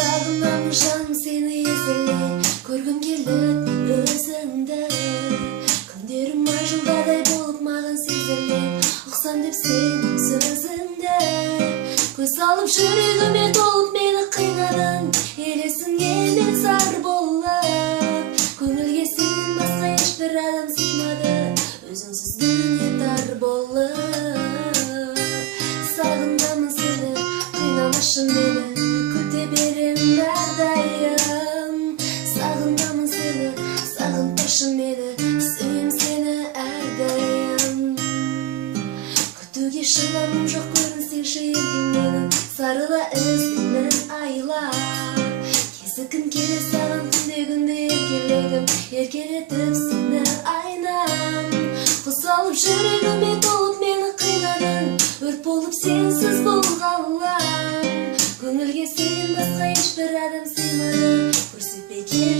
Sağınam canım seni izle, körgüm kelip özüңdü. Күндерім жылдардай болып маған сезіліп, ұқсам деп сенің сөзіңді. Көз салып жүрегіме толып мені қинадың, елесіңе мен зар болып. Көңілге сен басқа ешбір адам сыймады, өзіңсіз дүние тар болып. Сағынамын сені, қинамашы мені, күте беремін әрдайым. Сағынамын сені, сағынташы мені, сүйем сені әрдайым. Күтуге шыдамым жоқ, көрінсеңші еркем менің, сарыла іздеймін айлап. Кезігім келе саған күнде еркелегім, еркелетіп сені айнам. Құс алып жүрегіме толып мені қинадың, өрт болып сенсіз бұл ғалам. Көңілге сен басқа ешбір адам сыймады, көрсетпей кел